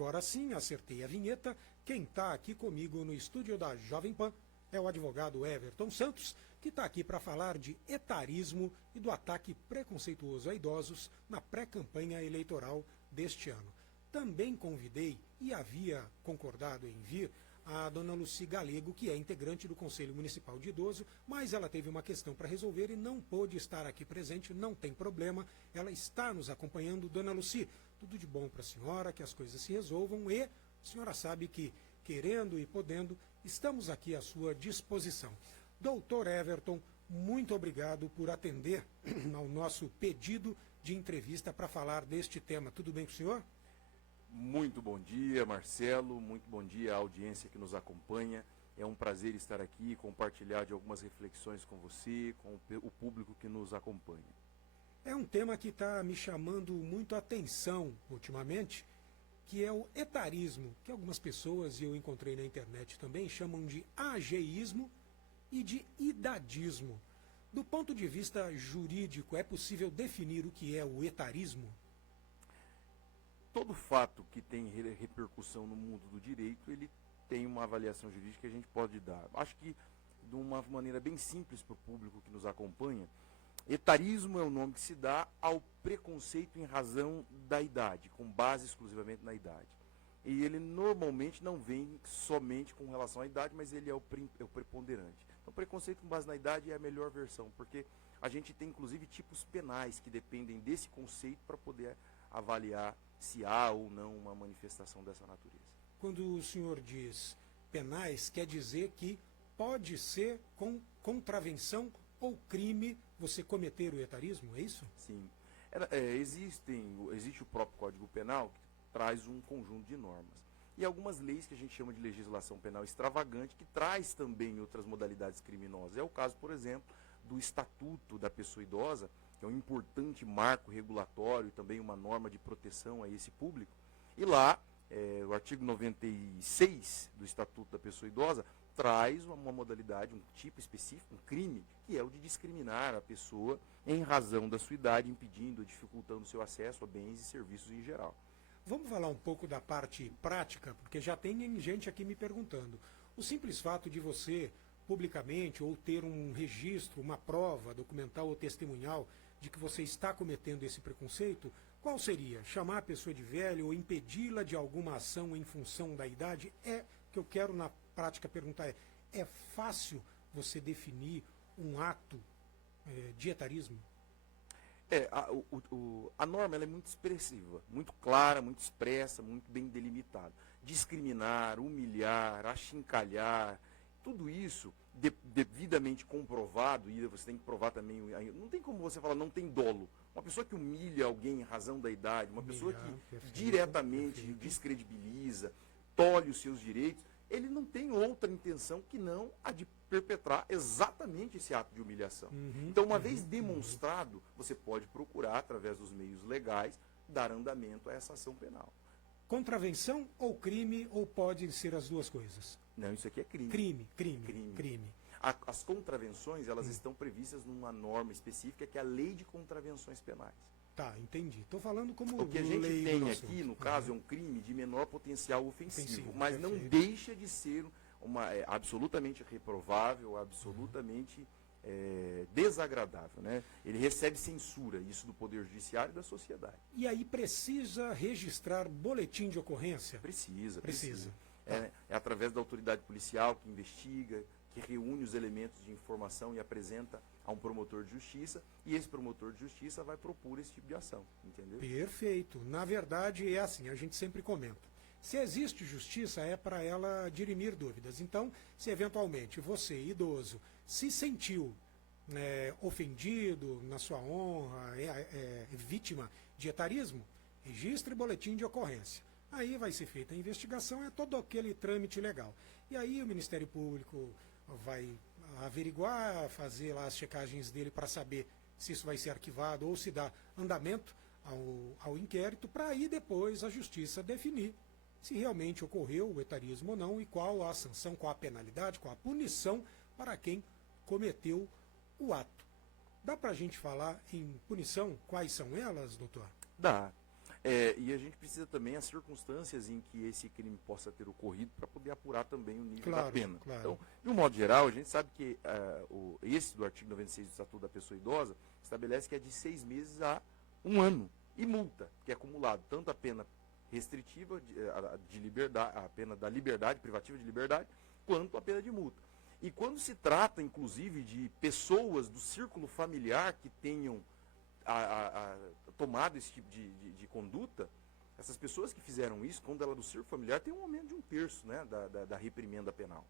agora sim, acertei a vinheta. Quem está aqui comigo no estúdio da Jovem Pan é o advogado Everton Santos, que está aqui para falar de etarismo e do ataque preconceituoso a idosos na pré-campanha eleitoral deste ano. Também convidei, e havia concordado em vir, a dona Lucy Galego, que é integrante do Conselho Municipal de Idoso, mas ela teve uma questão para resolver e não pôde estar aqui presente, não tem problema, ela está nos acompanhando. Dona Lucy, tudo de bom para a senhora, que as coisas se resolvam e a senhora sabe que, querendo e podendo, estamos aqui à sua disposição. Doutor Everton, muito obrigado por atender ao nosso pedido de entrevista para falar deste tema. Tudo bem com o senhor? Muito bom dia, Marcelo, muito bom dia à audiência que nos acompanha. É um prazer estar aqui, compartilhar de algumas reflexões com você, com o público que nos acompanha. É um tema que está me chamando muito a atenção ultimamente, que é o etarismo, que algumas pessoas, e eu encontrei na internet também, chamam de ageísmo e de idadismo. Do ponto de vista jurídico, é possível definir o que é o etarismo? Todo fato que tem repercussão no mundo do direito, ele tem uma avaliação jurídica que a gente pode dar. Acho que, de uma maneira bem simples para o público que nos acompanha, etarismo é o nome que se dá ao preconceito em razão da idade, com base exclusivamente na idade. E ele normalmente não vem somente com relação à idade, mas ele é o preponderante. Então, preconceito com base na idade é a melhor versão, porque a gente tem, inclusive, tipos penais que dependem desse conceito para poder avaliar se há ou não uma manifestação dessa natureza. Quando o senhor diz penais, quer dizer que pode ser com contravenção ou crime você cometer o etarismo, é isso? Sim. Existe o próprio Código Penal que traz um conjunto de normas. E algumas leis que a gente chama de legislação penal extravagante, que traz também outras modalidades criminosas. É o caso, por exemplo, do Estatuto da Pessoa Idosa, que é um importante marco regulatório e também uma norma de proteção a esse público. E lá, o artigo 96 do Estatuto da Pessoa Idosa traz uma modalidade, um tipo específico, um crime, que é o de discriminar a pessoa em razão da sua idade, impedindo, dificultando o seu acesso a bens e serviços em geral. Vamos falar um pouco da parte prática, porque já tem gente aqui me perguntando. O simples fato de você, publicamente, ou ter um registro, uma prova documental ou testemunhal de que você está cometendo esse preconceito, qual seria? Chamar a pessoa de velho ou impedi-la de alguma ação em função da idade? O que eu quero na prática perguntar é fácil você definir um ato de etarismo? A norma ela é muito expressiva, muito clara, muito expressa, muito bem delimitada. Discriminar, humilhar, achincalhar, tudo isso devidamente comprovado, e você tem que provar também, não tem como você falar não tem dolo. Uma pessoa que humilha alguém em razão da idade, uma pessoa que diretamente descredibiliza, tolhe os seus direitos, ele não tem outra intenção que não a de perpetrar exatamente esse ato de humilhação. Então, uma vez demonstrado, você pode procurar, através dos meios legais, dar andamento a essa ação penal. Contravenção ou crime, ou podem ser as duas coisas? Não, isso aqui é crime. Crime. As contravenções, elas estão previstas numa norma específica, que é a Lei de Contravenções Penais. Tá, entendi. Estou falando como o que a gente tem aqui, no caso, é um crime de menor potencial ofensivo, mas não deixa de ser absolutamente reprovável, absolutamente desagradável, né? Ele recebe censura, isso do Poder Judiciário e da sociedade. E aí precisa registrar boletim de ocorrência? Precisa. É através da autoridade policial que investiga, que reúne os elementos de informação e apresenta a um promotor de justiça, e esse promotor de justiça vai propor esse tipo de ação, entendeu? Perfeito. Na verdade, é assim, a gente sempre comenta. Se existe justiça, é para ela dirimir dúvidas. Então, se eventualmente você, idoso, se sentiu ofendido na sua honra, vítima de etarismo, registre boletim de ocorrência. Aí vai ser feita a investigação, é todo aquele trâmite legal. E aí o Ministério Público vai averiguar, fazer lá as checagens dele para saber se isso vai ser arquivado ou se dá andamento ao inquérito, para aí depois a Justiça definir se realmente ocorreu o etarismo ou não e qual a sanção, qual a penalidade, qual a punição para quem cometeu o ato. Dá para a gente falar em punição? Quais são elas, doutor? Dá. E a gente precisa também as circunstâncias em que esse crime possa ter ocorrido para poder apurar também o nível da pena. Claro. Então, de um modo geral, a gente sabe que esse do artigo 96 do Estatuto da Pessoa Idosa estabelece que é de 6 meses a 1 ano. E multa, que é acumulado tanto a pena restritiva de liberdade, a pena da liberdade, privativa de liberdade, quanto a pena de multa. E quando se trata, inclusive, de pessoas do círculo familiar que tenham tomado esse tipo de conduta, essas pessoas que fizeram isso, quando ela é do círculo familiar, tem um aumento de 1/3, né, da reprimenda penal.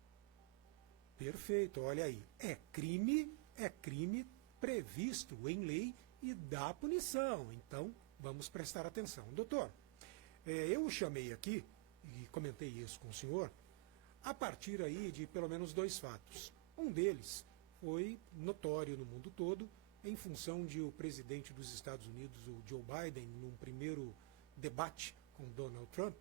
Perfeito, olha aí. É crime previsto em lei e dá punição. Então, vamos prestar atenção. Doutor, eu o chamei aqui, e comentei isso com o senhor, a partir aí de pelo menos 2 fatos. Um deles foi notório no mundo todo, em função de o presidente dos Estados Unidos, o Joe Biden, num primeiro debate com Donald Trump,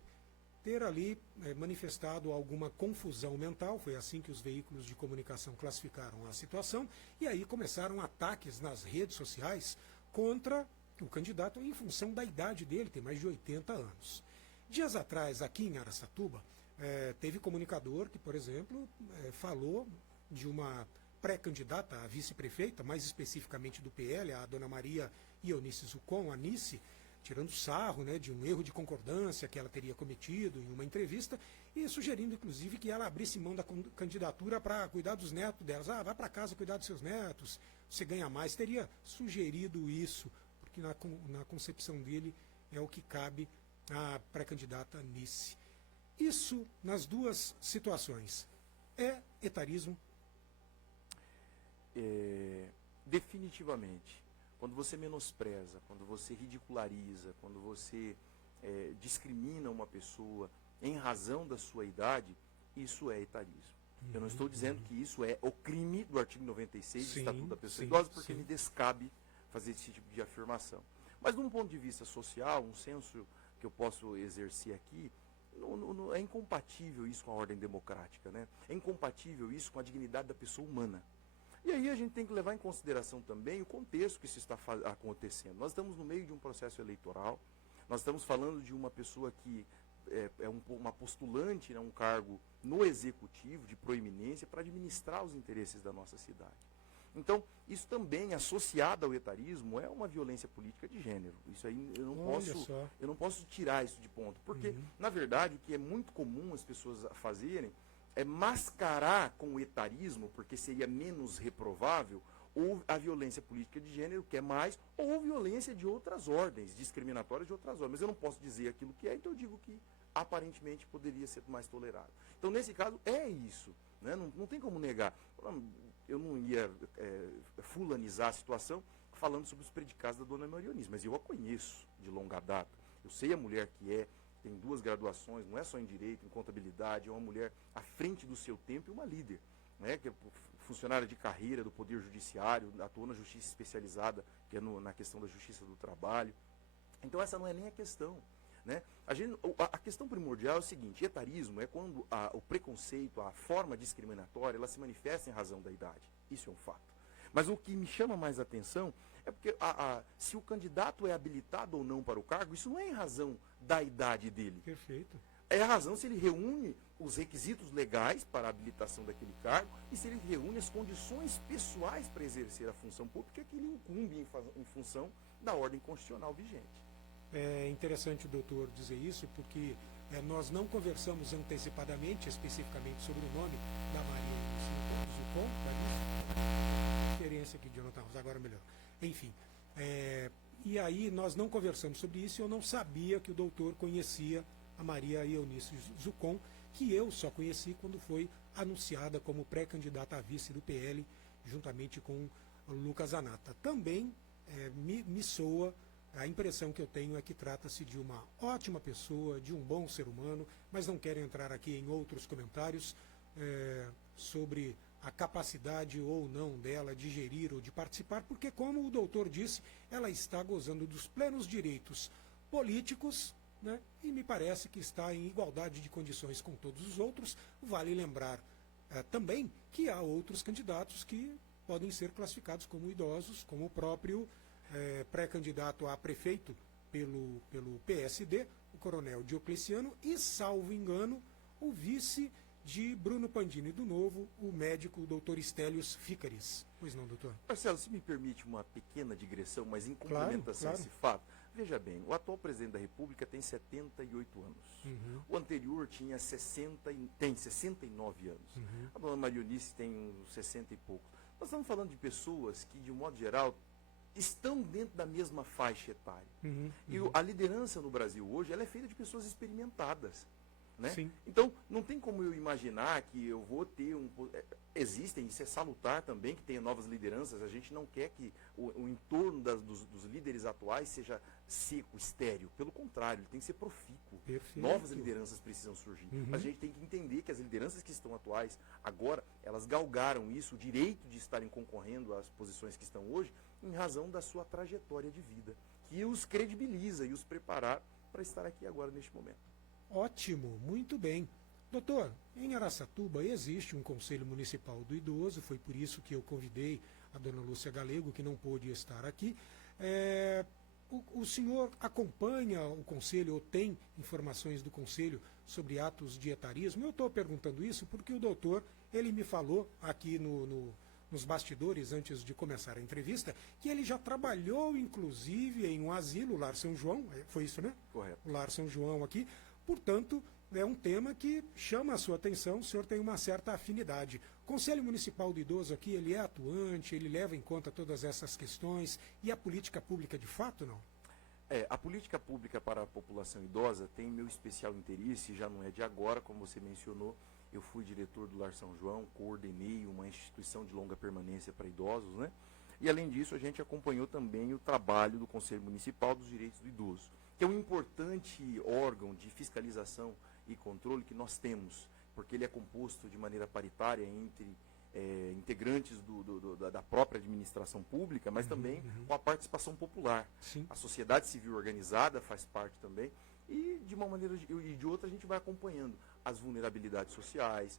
ter ali manifestado alguma confusão mental, foi assim que os veículos de comunicação classificaram a situação, e aí começaram ataques nas redes sociais contra o candidato em função da idade dele, tem mais de 80 anos. Dias atrás, aqui em Araçatuba, teve comunicador que, por exemplo, falou de uma pré-candidata a vice-prefeita, mais especificamente do PL, a dona Maria Eunice Zucon, a Nice, tirando sarro, né, de um erro de concordância que ela teria cometido em uma entrevista e sugerindo, inclusive, que ela abrisse mão da candidatura para cuidar dos netos delas. Vai para casa cuidar dos seus netos, você ganha mais. Teria sugerido isso, porque na concepção dele é o que cabe à pré-candidata Nice. Isso nas duas situações. É etarismo? Definitivamente. Quando você menospreza, quando você ridiculariza, quando você discrimina uma pessoa em razão da sua idade, isso é etarismo. Eu não estou dizendo que isso é o crime do artigo 96 do Estatuto da Pessoa Idosa, porque me descabe fazer esse tipo de afirmação. Mas, de um ponto de vista social, um senso que eu posso exercer aqui, é incompatível isso com a ordem democrática, né? É incompatível isso com a dignidade da pessoa humana. E aí a gente tem que levar em consideração também o contexto que isso está acontecendo. Nós estamos no meio de um processo eleitoral, nós estamos falando de uma pessoa que uma postulante, né, um cargo no executivo de proeminência para administrar os interesses da nossa cidade. Então, isso também, associado ao etarismo, é uma violência política de gênero. Isso aí eu não posso tirar isso de ponto. Porque, na verdade, o que é muito comum as pessoas fazerem é mascarar com o etarismo, porque seria menos reprovável, ou a violência política de gênero, que é mais, ou violência de outras ordens, discriminatórias de outras ordens. Mas eu não posso dizer aquilo que é, então eu digo que aparentemente poderia ser mais tolerado. Então, nesse caso, é isso. Né? Não tem como negar. Eu não ia fulanizar a situação falando sobre os predicados da dona Maria Eunice, mas eu a conheço de longa data. Eu sei a mulher que tem 2 graduações, não é só em direito, em contabilidade, é uma mulher à frente do seu tempo e uma líder, né, que é funcionária de carreira do Poder Judiciário, atuou na justiça especializada, que é na questão da justiça do trabalho. Então essa não é nem a questão. Né? A questão primordial é o seguinte: etarismo é quando o preconceito, a forma discriminatória, ela se manifesta em razão da idade. Isso é um fato. Mas o que me chama mais atenção é porque se o candidato é habilitado ou não para o cargo, isso não é em razão da idade dele. Perfeito. É a razão se ele reúne os requisitos legais para a habilitação daquele cargo e se ele reúne as condições pessoais para exercer a função pública que ele incumbe em função da ordem constitucional vigente. É interessante o doutor dizer isso, porque nós não conversamos antecipadamente, especificamente, sobre o nome da Maria Zucon, diferença aqui de Jonathan Rosa, agora melhor. Enfim, e aí nós não conversamos sobre isso e eu não sabia que o doutor conhecia a Maria Eunice Zucon, que eu só conheci quando foi anunciada como pré-candidata a vice do PL, juntamente com o Lucas Anata. Também me soa. A impressão que eu tenho é que trata-se de uma ótima pessoa, de um bom ser humano, mas não quero entrar aqui em outros comentários sobre a capacidade ou não dela de gerir ou de participar, porque, como o doutor disse, ela está gozando dos plenos direitos políticos, né, e me parece que está em igualdade de condições com todos os outros. Vale lembrar também que há outros candidatos que podem ser classificados como idosos, como o próprio pré-candidato a prefeito pelo PSD, o coronel Diocleciano, e, salvo engano, o vice de Bruno Pandini do Novo, o médico doutor Estélios Ficaris. Pois não, doutor? Marcelo, se me permite uma pequena digressão, mas em complementação a esse fato, veja bem, o atual presidente da República tem 78 anos. O anterior tinha tem 69 anos. A dona Maria Eunice tem uns 60 e poucos. Nós estamos falando de pessoas que, de um modo geral, estão dentro da mesma faixa etária. E a liderança no Brasil hoje, ela é feita de pessoas experimentadas. Né? Então, não tem como eu imaginar que eu vou ter existem, isso é salutar também, que tenha novas lideranças. A gente não quer que o entorno dos líderes atuais seja seco, estéril. Pelo contrário, ele tem que ser profícuo. Perfeito. Novas lideranças precisam surgir. Mas a gente tem que entender que as lideranças que estão atuais, agora, elas galgaram isso, o direito de estarem concorrendo às posições que estão hoje, em razão da sua trajetória de vida, que os credibiliza e os prepara para estar aqui agora, neste momento. Ótimo, muito bem. Doutor, em Araçatuba existe um Conselho Municipal do Idoso, foi por isso que eu convidei a dona Lúcia Galego, que não pôde estar aqui. O senhor acompanha o Conselho ou tem informações do Conselho sobre atos de etarismo? Eu estou perguntando isso porque o doutor, ele me falou aqui nos bastidores, antes de começar a entrevista, que ele já trabalhou, inclusive, em um asilo, o Lar São João, foi isso, né? Correto. O Lar São João aqui. Portanto, é um tema que chama a sua atenção, o senhor tem uma certa afinidade. O Conselho Municipal do Idoso aqui, ele é atuante, ele leva em conta todas essas questões, e a política pública de fato, não? A política pública para a população idosa tem meu especial interesse, já não é de agora, como você mencionou. Eu fui diretor do Lar São João, coordenei uma instituição de longa permanência para idosos, né? E, além disso, a gente acompanhou também o trabalho do Conselho Municipal dos Direitos do Idoso, que é um importante órgão de fiscalização e controle que nós temos, porque ele é composto de maneira paritária entre integrantes da própria administração pública, mas também com a participação popular. Sim. A sociedade civil organizada faz parte também, e de uma maneira e de outra a gente vai acompanhando as vulnerabilidades sociais,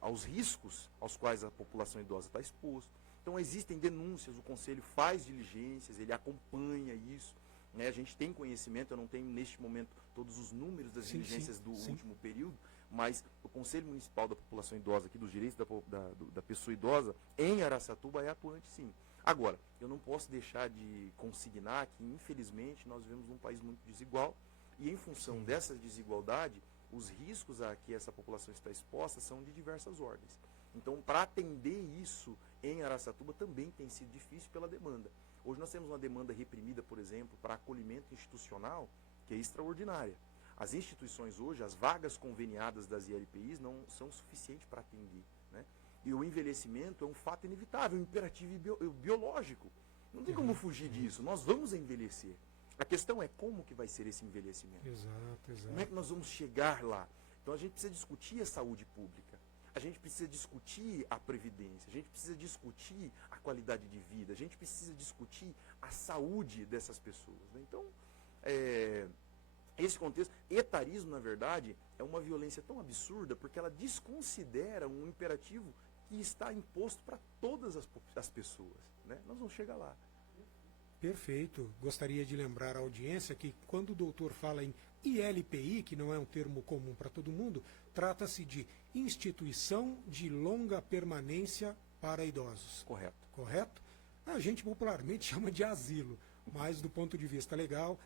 aos riscos aos quais a população idosa está exposta. Então existem denúncias, o Conselho faz diligências, ele acompanha isso. A gente tem conhecimento, eu não tenho neste momento todos os números das diligências do último período, mas o Conselho Municipal da População Idosa, aqui dos direitos da pessoa idosa, em Araçatuba é atuante sim. Agora, eu não posso deixar de consignar que, infelizmente, nós vivemos num país muito desigual, e em função dessa desigualdade, os riscos a que essa população está exposta são de diversas ordens. Então, para atender isso em Araçatuba também tem sido difícil pela demanda. Hoje nós temos uma demanda reprimida, por exemplo, para acolhimento institucional, que é extraordinária. As instituições hoje, as vagas conveniadas das ILPIs não são suficientes para atender, né? E o envelhecimento é um fato inevitável, um imperativo biológico. Não tem como fugir disso, nós vamos envelhecer. A questão é como que vai ser esse envelhecimento. Exato. Como é que nós vamos chegar lá? Então a gente precisa discutir a saúde pública. A gente precisa discutir a previdência, a gente precisa discutir a qualidade de vida, a gente precisa discutir a saúde dessas pessoas, né? Então, esse contexto, etarismo, na verdade, é uma violência tão absurda porque ela desconsidera um imperativo que está imposto para todas as pessoas, né? Nós vamos chegar lá. Perfeito. Gostaria de lembrar à audiência que quando o doutor fala em ILPI, que não é um termo comum para todo mundo, trata-se de Instituição de Longa Permanência para Idosos. Correto. Correto? A gente popularmente chama de asilo, mas do ponto de vista legal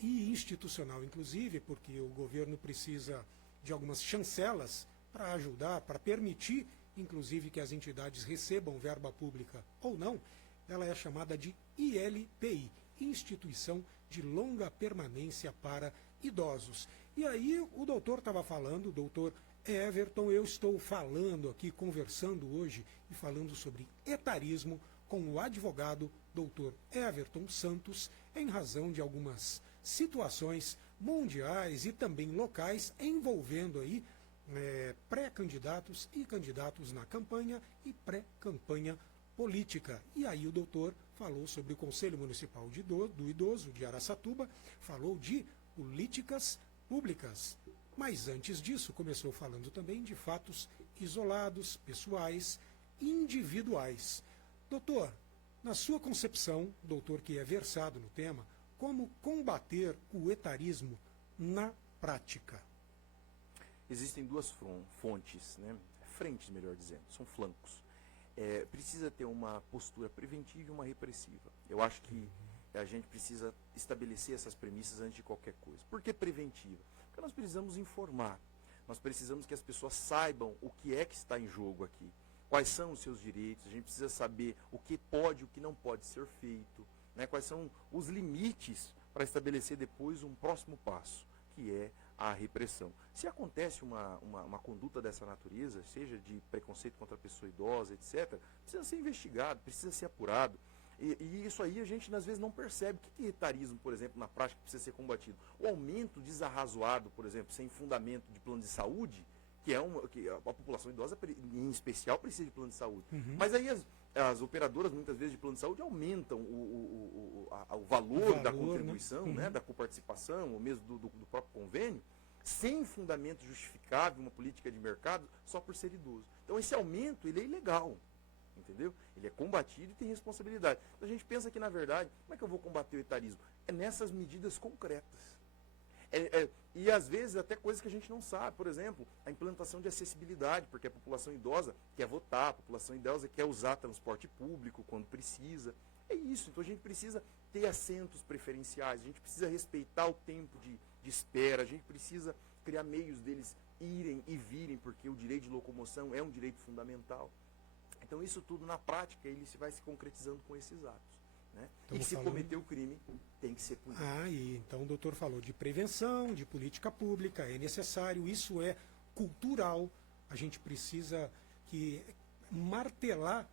e institucional, inclusive, porque o governo precisa de algumas chancelas para ajudar, para permitir, inclusive, que as entidades recebam verba pública ou não, ela é chamada de ILPI, Instituição de Longa Permanência para Idosos. E aí o doutor estava falando, o doutor Everton, eu estou falando aqui, conversando hoje e falando sobre etarismo com o advogado doutor Everton Santos, em razão de algumas situações mundiais e também locais envolvendo aí pré-candidatos e candidatos na campanha e pré-campanha política. E aí o doutor falou sobre o Conselho Municipal do Idoso de Araçatuba, falou de políticas públicas. Mas antes disso, começou falando também de fatos isolados, pessoais, individuais. Doutor, na sua concepção, doutor que é versado no tema, como combater o etarismo na prática. Existem duas fontes, né? Frentes, melhor dizendo, são flancos. Precisa ter uma postura preventiva e uma repressiva. Eu acho que a gente precisa estabelecer essas premissas antes de qualquer coisa. Por que preventiva? Porque nós precisamos informar. Nós precisamos que as pessoas saibam o que é que está em jogo aqui. Quais são os seus direitos, a gente precisa saber o que pode e o que não pode ser feito, né? Quais são os limites para estabelecer depois um próximo passo, que é a repressão. Se acontece uma conduta dessa natureza, seja de preconceito contra a pessoa idosa, etc., precisa ser investigado, precisa ser apurado. E isso aí a gente às vezes não percebe. O que é etarismo, por exemplo, na prática precisa ser combatido? O aumento desarrazoado, por exemplo, sem fundamento de plano de saúde, que a população idosa, em especial, precisa de plano de saúde. Mas aí as operadoras, muitas vezes, de plano de saúde aumentam o valor da contribuição, né? Da coparticipação, ou mesmo do próprio convênio, sem fundamento justificável, uma política de mercado, só por ser idoso. Então, esse aumento, ele é ilegal. Entendeu? Ele é combatido e tem responsabilidade. Então, a gente pensa que, na verdade, como é que eu vou combater o etarismo? É nessas medidas concretas. E às vezes até coisas que a gente não sabe. Por exemplo, a implantação de acessibilidade, porque a população idosa quer votar, a população idosa quer usar transporte público quando precisa. É isso. Então a gente precisa ter assentos preferenciais, a gente precisa respeitar o tempo de espera, a gente precisa criar meios deles irem e virem, porque o direito de locomoção é um direito fundamental. Então isso tudo na prática ele vai se concretizando com esses atos. Né? E se cometer o crime, tem que ser punido. E então o doutor falou de prevenção, de política pública, é necessário, isso é cultural. A gente precisa martelar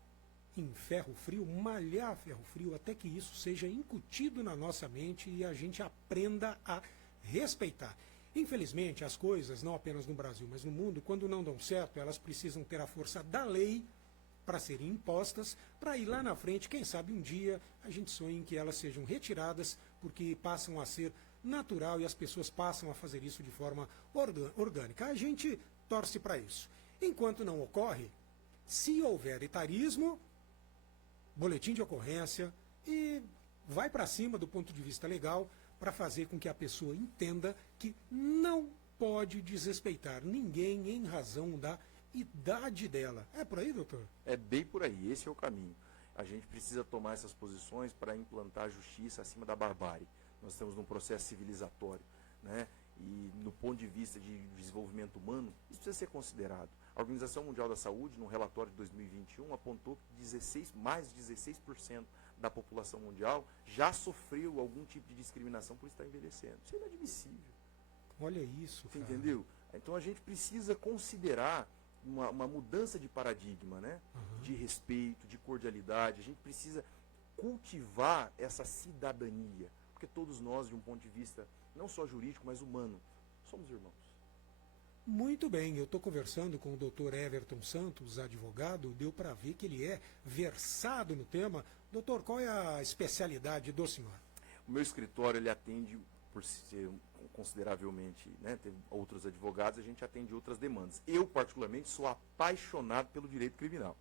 em ferro frio, malhar ferro frio, até que isso seja incutido na nossa mente e a gente aprenda a respeitar. Infelizmente, as coisas, não apenas no Brasil, mas no mundo, quando não dão certo, elas precisam ter a força da lei para serem impostas, para ir lá na frente, quem sabe um dia a gente sonhe que elas sejam retiradas, porque passam a ser natural e as pessoas passam a fazer isso de forma orgânica. A gente torce para isso. Enquanto não ocorre, se houver etarismo, boletim de ocorrência e vai para cima do ponto de vista legal para fazer com que a pessoa entenda que não pode desrespeitar ninguém em razão da idade dela. É por aí, doutor? É bem por aí, esse é o caminho. A gente precisa tomar essas posições para implantar a justiça acima da barbárie. Nós estamos num processo civilizatório, né? E no ponto de vista de desenvolvimento humano, isso precisa ser considerado. A Organização Mundial da Saúde, no relatório de 2021, apontou que mais de 16% da população mundial já sofreu algum tipo de discriminação por estar envelhecendo. Isso é inadmissível. Olha isso, cara. Entendeu? Então a gente precisa considerar uma mudança de paradigma, né? De respeito, de cordialidade. A gente precisa cultivar essa cidadania, porque todos nós, de um ponto de vista não só jurídico, mas humano, somos irmãos. Muito bem, eu estou conversando com o doutor Everton Santos, advogado, deu para ver que ele é versado no tema. Doutor, qual é a especialidade do senhor? O meu escritório, ele atende, por ser consideravelmente, né, tem outros advogados, a gente atende outras demandas. Eu, particularmente, sou apaixonado pelo direito criminal.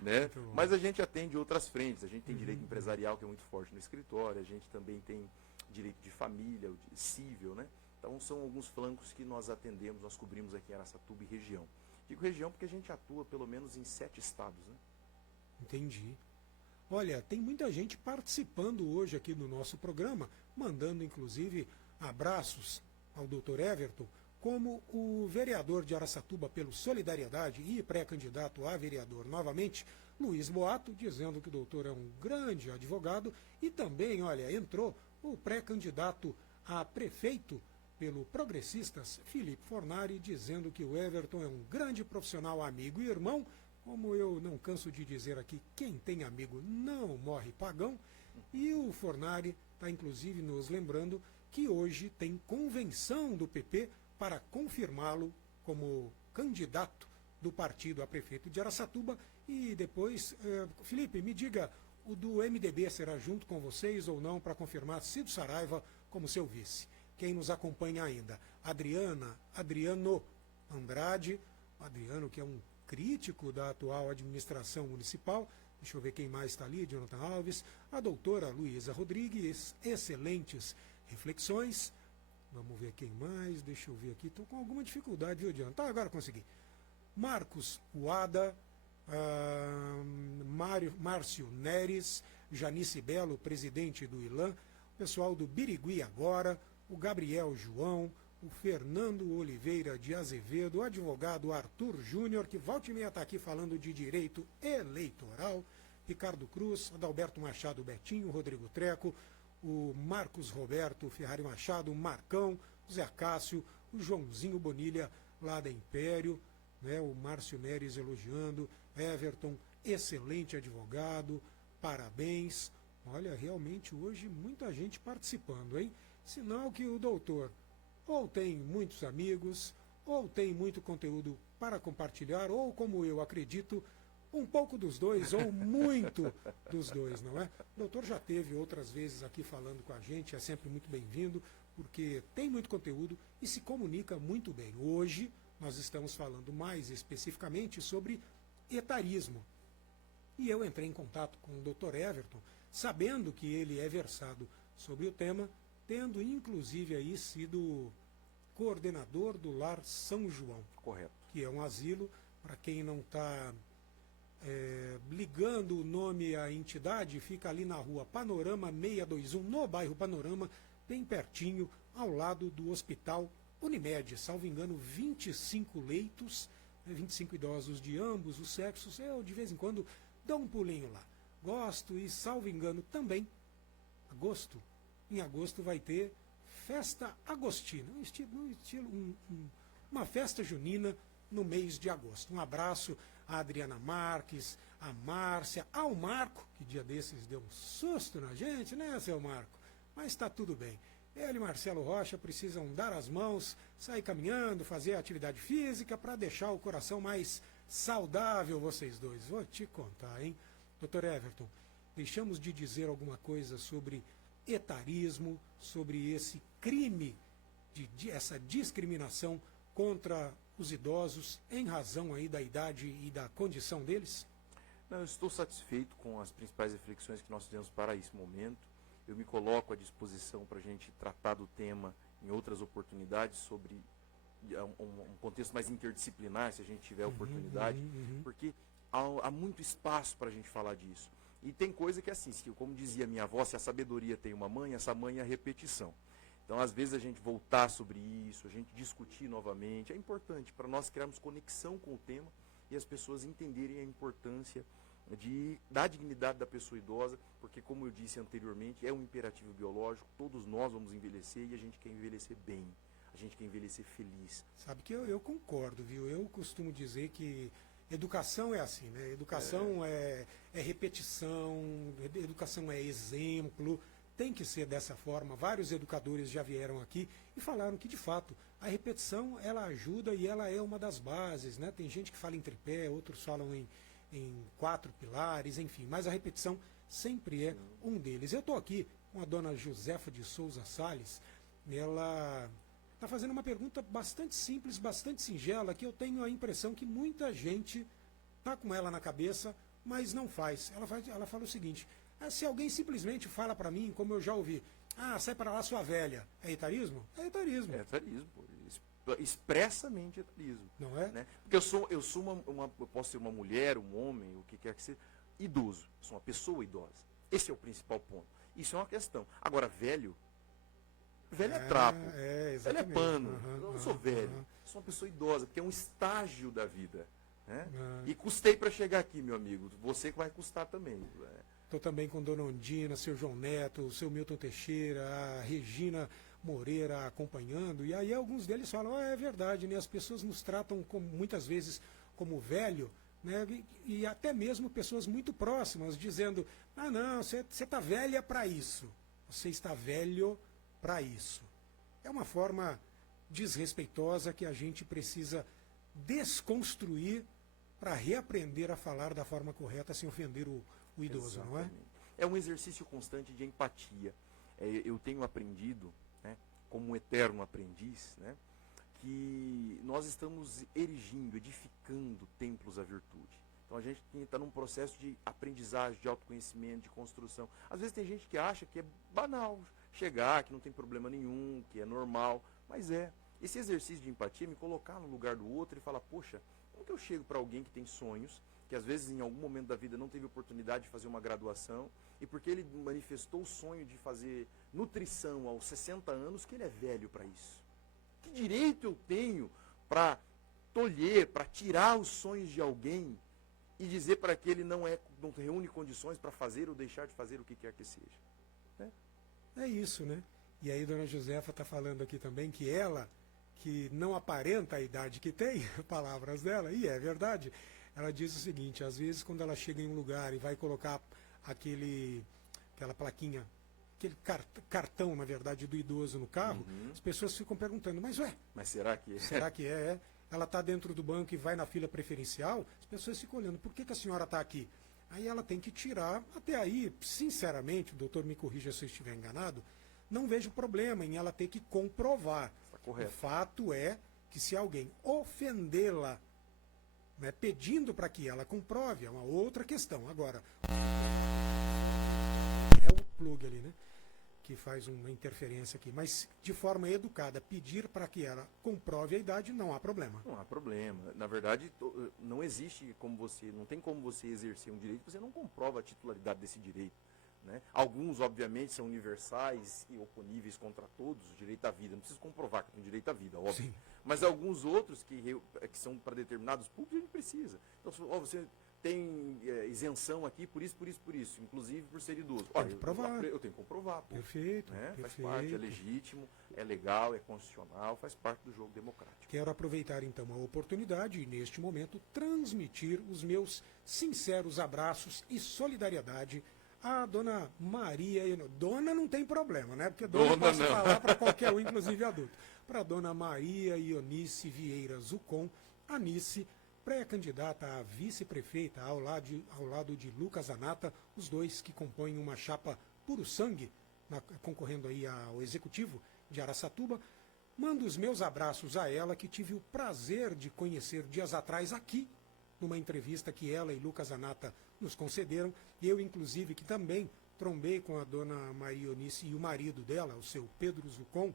Né? Mas a gente atende outras frentes. A gente tem direito empresarial, que é muito forte no escritório, a gente também tem direito de família, civil, né? Então são alguns flancos que nós atendemos, nós cobrimos aqui em Araçatuba e região. Digo região porque a gente atua pelo menos em 7 estados, né? Entendi. Olha, tem muita gente participando hoje aqui do nosso programa, mandando inclusive abraços ao doutor Everton, como o vereador de Araçatuba pelo Solidariedade e pré-candidato a vereador novamente, Luiz Boato, dizendo que o doutor é um grande advogado, e também, olha, entrou o pré-candidato a prefeito pelo Progressistas, Felipe Fornari, dizendo que o Everton é um grande profissional, amigo e irmão. Como eu não canso de dizer aqui, quem tem amigo não morre pagão. E o Fornari está inclusive nos lembrando que hoje tem convenção do PP para confirmá-lo como candidato do partido a prefeito de Araçatuba. E depois, Felipe, me diga, o do MDB será junto com vocês ou não para confirmar Cido Saraiva como seu vice? Quem nos acompanha ainda? Adriano Andrade, Adriano que é um crítico da atual administração municipal, Deixa eu ver quem mais está ali, Jonathan Alves. A doutora Luísa Rodrigues, excelentes reflexões. Vamos ver quem mais, deixa eu ver aqui. Estou com alguma dificuldade, viu, Jonathan? Tá, agora consegui. Marcos Uada, Márcio Neres, Janice Belo, presidente do ILAM, o pessoal do Birigui agora, o Gabriel João, o Fernando Oliveira de Azevedo, o advogado Arthur Júnior, que volta e meia está aqui falando de direito eleitoral, Ricardo Cruz, Adalberto Machado Betinho, Rodrigo Treco, o Marcos Roberto Ferrari Machado, o Marcão, o Zé Cássio, o Joãozinho Bonilha, lá da Império, né, o Márcio Neres elogiando, Everton, excelente advogado, parabéns. Olha, realmente hoje muita gente participando, hein? Sinal que o doutor ou tem muitos amigos, ou tem muito conteúdo para compartilhar, ou, como eu acredito, um pouco dos dois, ou muito dos dois, não é? O doutor já teve outras vezes aqui falando com a gente, é sempre muito bem-vindo, porque tem muito conteúdo e se comunica muito bem. Hoje nós estamos falando mais especificamente sobre etarismo. E eu entrei em contato com o Dr. Everton, sabendo que ele é versado sobre o tema, tendo inclusive aí sido coordenador do Lar São João. Correto. Que é um asilo, para quem não está ligando o nome à entidade, fica ali na rua Panorama 621, no bairro Panorama, bem pertinho, ao lado do Hospital Unimed. Salvo engano, 25 leitos, 25 idosos de ambos os sexos. Eu, de vez em quando, dou um pulinho lá. Gosto e, salvo engano, também, em agosto vai ter festa agostina, uma festa junina no mês de agosto. Um abraço a Adriana Marques, a Márcia, ao Marco, que dia desses deu um susto na gente, né, seu Marco? Mas está tudo bem. Ele e Marcelo Rocha precisam dar as mãos, sair caminhando, fazer atividade física para deixar o coração mais saudável, vocês dois. Vou te contar, hein? Dr. Everton, deixamos de dizer alguma coisa sobre etarismo, sobre esse crime, essa discriminação contra os idosos em razão aí da idade e da condição deles? Não, eu estou satisfeito com as principais reflexões que nós fizemos para esse momento. Eu me coloco à disposição para a gente tratar do tema em outras oportunidades, sobre um contexto mais interdisciplinar, se a gente tiver oportunidade, porque há muito espaço para a gente falar disso. E tem coisa que é assim, como dizia minha avó, se a sabedoria tem uma mãe, essa mãe é a repetição. Então, às vezes, a gente voltar sobre isso, a gente discutir novamente, é importante para nós criarmos conexão com o tema e as pessoas entenderem a importância da dignidade da pessoa idosa, porque, como eu disse anteriormente, é um imperativo biológico, todos nós vamos envelhecer e a gente quer envelhecer bem, a gente quer envelhecer feliz. Sabe que eu concordo, viu? Eu costumo dizer que educação é assim, né? Educação é repetição, educação é exemplo, tem que ser dessa forma. Vários educadores já vieram aqui e falaram que, de fato, a repetição, ela ajuda e ela é uma das bases, né? Tem gente que fala em tripé, outros falam em 4 pilares, enfim, mas a repetição sempre é um deles. Eu estou aqui com a dona Josefa de Souza Salles, ela está fazendo uma pergunta bastante simples, bastante singela, que eu tenho a impressão que muita gente está com ela na cabeça, mas não faz. Ela fala o seguinte: se alguém simplesmente fala para mim, como eu já ouvi, sai para lá sua velha, é etarismo? É etarismo. É etarismo, expressamente etarismo. Não é? Né? Porque eu posso ser uma mulher, um homem, o que quer que seja, idoso. Eu sou uma pessoa idosa. Esse é o principal ponto. Isso é uma questão. Agora, velho é trapo, velho é pano. Eu não sou velho, sou uma pessoa idosa, porque é um estágio da vida. Né? E custei para chegar aqui, meu amigo. Você que vai custar também. Estou também com Dona Ondina, seu João Neto, o seu Milton Teixeira, a Regina Moreira acompanhando, e aí alguns deles falam, é verdade, né? As pessoas nos tratam muitas vezes como velho, né? E até mesmo pessoas muito próximas, dizendo, não, você está velha para isso, você está velho para isso. É uma forma desrespeitosa que a gente precisa desconstruir para reaprender a falar da forma correta sem ofender o idoso. Exatamente. Não é? É um exercício constante de empatia. Eu tenho aprendido, né, como um eterno aprendiz, né, que nós estamos erigindo, edificando templos à virtude. Então a gente está num processo de aprendizagem, de autoconhecimento, de construção. Às vezes tem gente que acha que é banal chegar, que não tem problema nenhum, que é normal, mas é. Esse exercício de empatia é me colocar no lugar do outro e falar, poxa, como que eu chego para alguém que tem sonhos, que às vezes em algum momento da vida não teve oportunidade de fazer uma graduação, e porque ele manifestou o sonho de fazer nutrição aos 60 anos, que ele é velho para isso. Que direito eu tenho para tolher, para tirar os sonhos de alguém e dizer para que ele não reúne condições para fazer ou deixar de fazer o que quer que seja? Né? É isso, né? E aí dona Josefa está falando aqui também que ela, que não aparenta a idade que tem, palavras dela, e é verdade, ela diz o seguinte, às vezes quando ela chega em um lugar e vai colocar aquela plaquinha, aquele cartão, na verdade, do idoso no carro, as pessoas ficam perguntando, mas será que é? Será que é? Ela está dentro do banco e vai na fila preferencial, as pessoas ficam olhando, por que a senhora está aqui? Aí ela tem que tirar, até aí, sinceramente, o doutor me corrija se eu estiver enganado, não vejo problema em ela ter que comprovar. Tá correto. O fato é que se alguém ofendê-la, né, pedindo para que ela comprove, é uma outra questão. Agora, é o plug ali, né, que faz uma interferência aqui. Mas, de forma educada, pedir para que ela comprove a idade, não há problema. Não há problema. Na verdade, não existe não tem como você exercer um direito que você não comprova a titularidade desse direito. Né? Alguns, obviamente, são universais e oponíveis contra todos, o direito à vida. Não precisa comprovar que tem direito à vida, óbvio. Sim. Mas alguns outros que são para determinados públicos, a gente precisa. Então, você tem isenção aqui por isso, inclusive por ser idoso. Tem que provar. Eu tenho que comprovar. Pô, Perfeito, né? perfeito. Faz parte, é legítimo, é legal, é constitucional, faz parte do jogo democrático. Quero aproveitar então a oportunidade e, neste momento, transmitir os meus sinceros abraços e solidariedade à dona Maria. Dona não tem problema, né? Porque dona posso não falar para qualquer um, inclusive adulto. Para a dona Maria Ionice Vieira Zucon, Anice, pré-candidata a vice-prefeita ao lado de Lucas Zanata, os dois que compõem uma chapa puro sangue, concorrendo aí ao executivo de Araçatuba. Mando os meus abraços a ela, que tive o prazer de conhecer dias atrás aqui, numa entrevista que ela e Lucas Zanata nos concederam. Eu, inclusive, que também trombei com a dona Maria Ionice e o marido dela, o seu Pedro Zucon,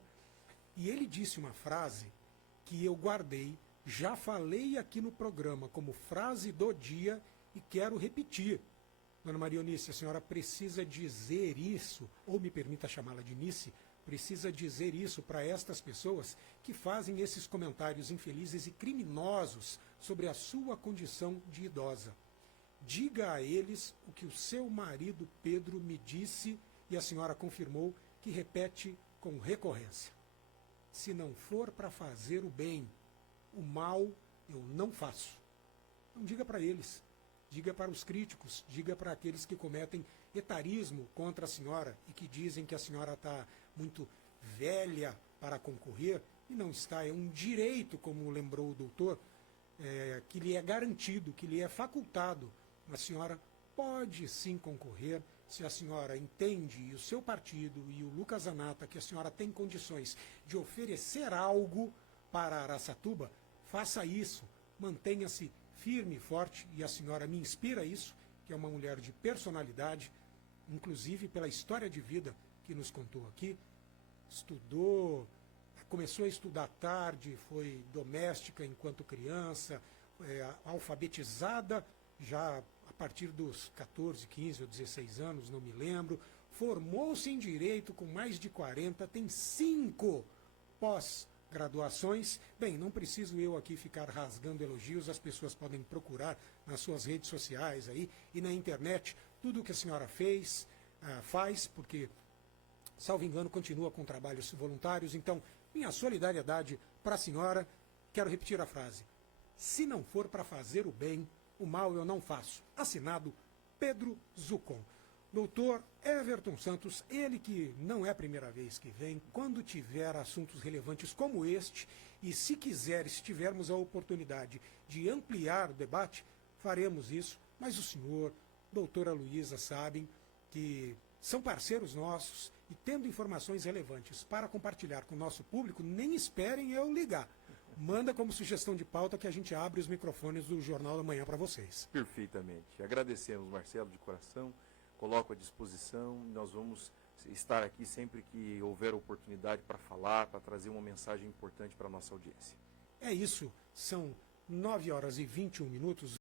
e ele disse uma frase que eu guardei, já falei aqui no programa como frase do dia e quero repetir. Dona Maria Ionice, a senhora precisa dizer isso, ou me permita chamá-la de Nice, precisa dizer isso para estas pessoas que fazem esses comentários infelizes e criminosos sobre a sua condição de idosa. Diga a eles o que o seu marido Pedro me disse e a senhora confirmou que repete com recorrência. Se não for para fazer o bem, o mal eu não faço. Então diga para eles, diga para os críticos, diga para aqueles que cometem etarismo contra a senhora e que dizem que a senhora está muito velha para concorrer, e não está, é um direito, como lembrou o doutor, que lhe é garantido, que lhe é facultado. A senhora pode sim concorrer, se a senhora entende, e o seu partido, e o Lucas Zanata, que a senhora tem condições de oferecer algo para Araçatuba, faça isso, mantenha-se firme e forte, e a senhora me inspira isso, que é uma mulher de personalidade, inclusive pela história de vida que nos contou aqui, estudou, começou a estudar tarde, foi doméstica enquanto criança, alfabetizada já a partir dos 14, 15 ou 16 anos, não me lembro, formou-se em Direito com mais de 40, tem 5 pós-graduações. Bem, não preciso eu aqui ficar rasgando elogios, as pessoas podem procurar nas suas redes sociais aí e na internet tudo o que a senhora faz, porque, salvo engano, continua com trabalhos voluntários. Então, minha solidariedade para a senhora. Quero repetir a frase. Se não for para fazer o bem, o mal eu não faço. Assinado Pedro Zucon. Doutor Everton Santos, ele que não é a primeira vez que vem, quando tiver assuntos relevantes como este, e se quiser, se tivermos a oportunidade de ampliar o debate, faremos isso. Mas o senhor, doutora Luísa, sabem que são parceiros nossos e tendo informações relevantes para compartilhar com o nosso público, nem esperem eu ligar. Manda como sugestão de pauta que a gente abre os microfones do Jornal da Manhã para vocês. Perfeitamente. Agradecemos, Marcelo, de coração. Coloco à disposição. Nós vamos estar aqui sempre que houver oportunidade para falar, para trazer uma mensagem importante para a nossa audiência. É isso. São 9 horas e 21 minutos.